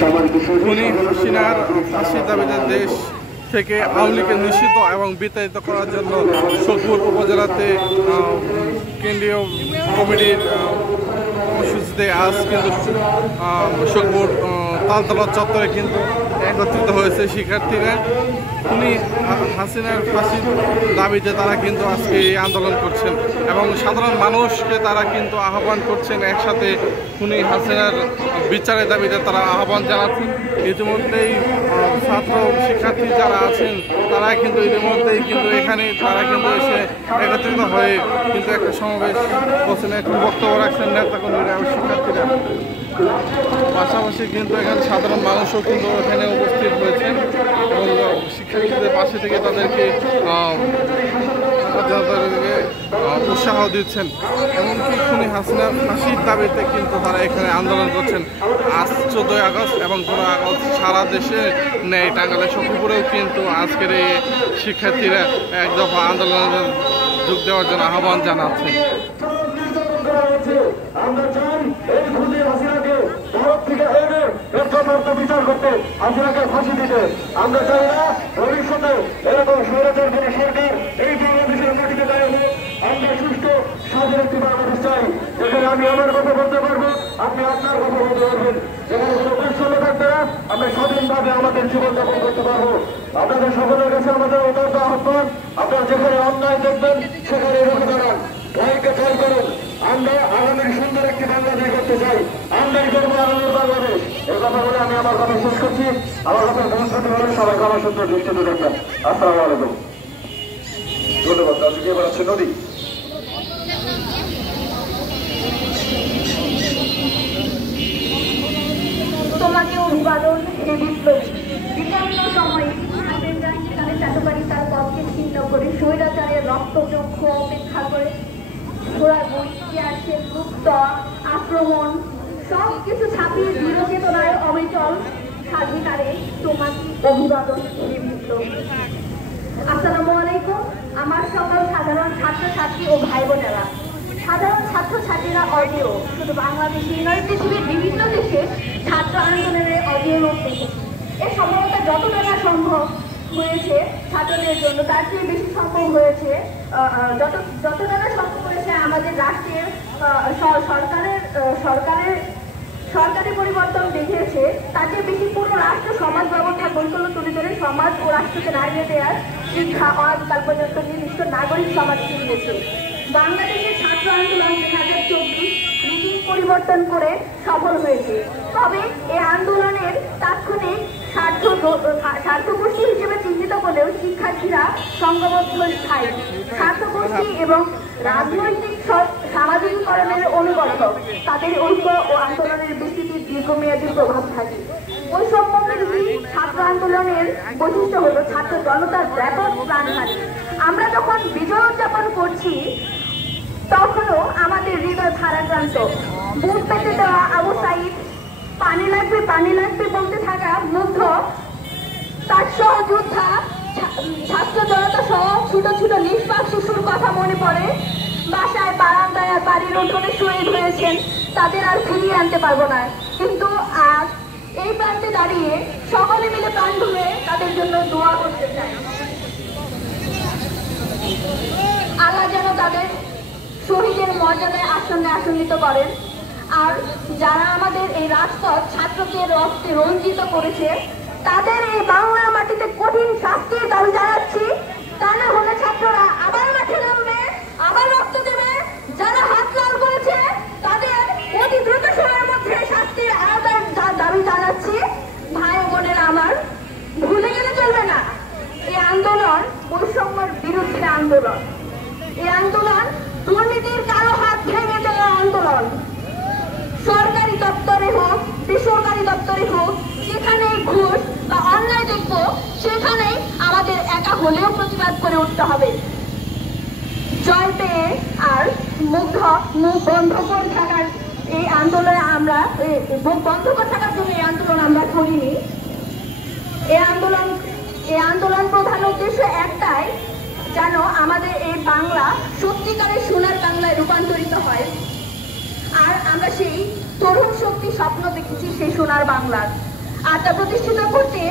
খুনি হাসিনার ফাঁসির দাবিতে দেশ থেকে আওয়ামী লীগকে নিষিদ্ধ এবং বিতাড়িত করার জন্য শোকপুর উপজেলাতে কেন্দ্রীয় কমিটির কর্মসূচিতে আজ কিন্তু শোকপুর তালতলা চত্বরে কিন্তু একত্রিত হয়েছে শিক্ষার্থীরা। খুনি হাসিনার ফাঁসির দাবিতে তারা কিন্তু আজকে এই আন্দোলন করছেন এবং সাধারণ মানুষকে তারা কিন্তু আহ্বান করছেন একসাথে খুনি হাসিনার বিচারের দাবিতে তারা আহ্বান জানাচ্ছেন। ইতিমধ্যেই ছাত্র শিক্ষার্থী যারা আছেন তারা কিন্তু ইতিমধ্যেই কিন্তু এখানে তারা কিন্তু এসে একত্রিত হয়ে কিন্তু একটা সমাবেশ করছেন, একটু বক্তব্য রাখছেন নেতাকর্মীরা এবং শিক্ষার্থীরা। পাশাপাশি কিন্তু এখানে সাধারণ মানুষও কিন্তু এখানে উপস্থিত হয়েছেন এবং শিক্ষার্থীদের পাশে থেকে তাদেরকে উৎসাহ দিচ্ছেন। এমনকি খুনি হাসিনার ফাঁসির দাবিতে কিন্তু তারা এখানে আন্দোলন করছেন। আজ 14 আগস্ট এবং 15 আগস্ট সারা দেশে নেই, টাঙ্গাইলের শোকপুরেও কিন্তু আজকের এই শিক্ষার্থীরা এক দফা আন্দোলনে যোগ দেওয়ার জন্য আহ্বান জানাচ্ছেন। আমরা চাই এই খুনি হাসিনাকে ভারত থেকে এনে বিচার করতে, হাসিনাকে ফাঁসি দিতে। আমরা চাই না ভবিষ্যতে এরকম স্বৈরাচার কোন সরকার এই বাংলাদেশের মাটিতে দেয় হোক। আমরা সুস্থ স্বাধীন একটি বাংলাদেশ চাই, যেখানে আমি আমার কথা বলতে পারবো, আপনি আপনার কথা বলতে পারবেন, যেখানে কোনো বৈষম্য থাকবে না, আমরা স্বাধীনভাবে আমাদের জীবনযাপন করতে পারবো। আপনাদের সকলের কাছে আমাদের অত্যন্ত আহ্বান, আপনারা যেখানে অন্যায় দেখবেন সেখানে রুখে দাঁড়ান, ভয়কে জয় করুন। আমরা আগামীর সুন্দর একটি বাংলাদেশ করতে চাই, আমরাই করবো আগামীর বাংলাদেশ। এই কথা বলে আমি আমার কথা শেষ করছি। আমার কথা ভবিষ্যতে হলে সবাই আমার সুন্দর দৃষ্টিতে দেখবেন। আসসালামু আলাইকুম, ধন্যবাদ। আজকে এবার আছে নদী। তোমাকে অভিবাদন হে বিপ্লবী। বিভিন্ন সময়ে তাদের চাটুকারী তার পথকে ছিন্ন করে স্বৈরাচারের রক্তচক্ষু অপেক্ষা করে ঘোরাঘুরি, ইতিহাসের গুপ্ত আক্রমণ সবকিছু ছাপিয়ে দৃঢ় চেতনায় অবিচল স্বাধিকারে তোমাকে অভিবাদন হে বিপ্লবী। আসসালামু আলাইকুম। আমার সকল সাধারণ ছাত্রছাত্রী ও ভাই বোনেরা, সাধারণ ছাত্রছাত্রীরা অডিও শুধু বাংলাদেশে নয়, পৃথিবীর বিভিন্ন দেশে ছাত্র আন্দোলনের অডিও রূপ দেখেছে। এ সম্ভবত যতটা না সম্ভব হয়েছে ছাত্রদের জন্য তার চেয়ে বেশি সম্ভব হয়েছে, যতটা না সম্ভব হয়েছে আমাদের রাষ্ট্রের সরকারি পরিবর্তন দেখিয়েছে, তার চেয়ে বেশি পুরো রাষ্ট্র সমাজ ব্যবস্থা বৈকল্য তুলে ধরে সমাজ ও রাষ্ট্রকে নাড়িয়ে দেওয়ার শিক্ষা অনাদিকাল পর্যন্ত নির্দিষ্ট নাগরিক সমাজ দিয়েছে। বাংলাদেশের ছাত্র আন্দোলন 2024 নীতি পরিবর্তন করে সফল হয়েছে। তবে এই আন্দোলনের তাৎক্ষণিক স্বার্থগোষ্ঠী হিসেবে চিহ্নিত করলেও শিক্ষার্থীরা সংঘবদ্ধ স্থায়ী স্বার্থগোষ্ঠী এবং রাজনৈতিক সামাজিকীকরণের অনুবর্তক। তাদের ঐক্য ও আন্দোলনের বিস্তৃতির দীর্ঘমেয়াদী প্রভাব থাকে। বৈষম্যবিরোধী ছাত্র আন্দোলনের বৈশিষ্ট্য হল ছাত্র জনতার ব্যাপক প্রাণহানি। আমরা যখন বিজয় উদযাপন করছি তখনও আমাদের হৃদয় ভারাক্রান্ত। বুক পেতে দেওয়া আবু সাইদ, পানি লাগবে বলতে থাকা মুগ্ধ, তার সহযোদ্ধা ছাত্র জনতা সহ ছোট ছোট নিষ্পাপ শিশুর কথা মনে পড়ে। বাসায় বারান্দায় আর বাড়ির উঠোনে শহীদ হয়েছেন, তাদের আর ফিরিয়ে আনতে পারবো না। কিন্তু আজ এই প্রান্তে দাঁড়িয়ে সকলে মিলে প্রাণ ঢুলে তাদের জন্য দোয়া করতে চাই। আল্লাহ যেন তাদের শহীদের মর্যাদায় আসন্নিত করেন। আর যারা আমাদের এই রাজপথ ছাত্রকে রক্তে রঞ্জিত করেছে তাদের এই বাংলার মাটিতে কঠিন শাস্তির দাবি জানাচ্ছি। তা না হলে ছাত্ররা আবার মাঠে নামবে, আবার রক্ত দেবে। যারা হাত লাল করেছে তাদের অতি দ্রুত সময়ের মধ্যে শাস্তির আওতায় দাবি জানাচ্ছি। ভাই বোনেরা আমার, ভুলে গেলে চলবে না, এই আন্দোলন বৈষম্যের বিরুদ্ধে আন্দোলন। এই আন্দোলন দুর্নীতির কালো হাত ভেঙে দেওয়া আন্দোলন। সরকারি দপ্তরে হোক, বেসরকারি দপ্তরে হোক, যেখানেই ঘুষ বা অন্যায় দেখব সেখানেই আমাদের একা হলেও প্রতিবাদ করে উঠতে হবে। জয় পেয়ে আর মুখ বন্ধ করে থাকার এই আন্দোলনে আমরা মুখ বন্ধ করে থাকার জন্য এই আন্দোলন আমরা করিনি। এই আন্দোলন প্রধান উদ্দেশ্য একটাই, যেন আমাদের এই বাংলা সত্যিকারের সোনার বাংলায় রূপান্তরিত হয়। আর আমরা সেই তরুণ শক্তি স্বপ্ন দেখেছি সেই সোনার বাংলার। আর তা প্রতিষ্ঠিত করতে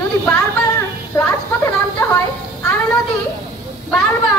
যদি বারবার রাজপথে নামতে হয়, আমি যদি বারবার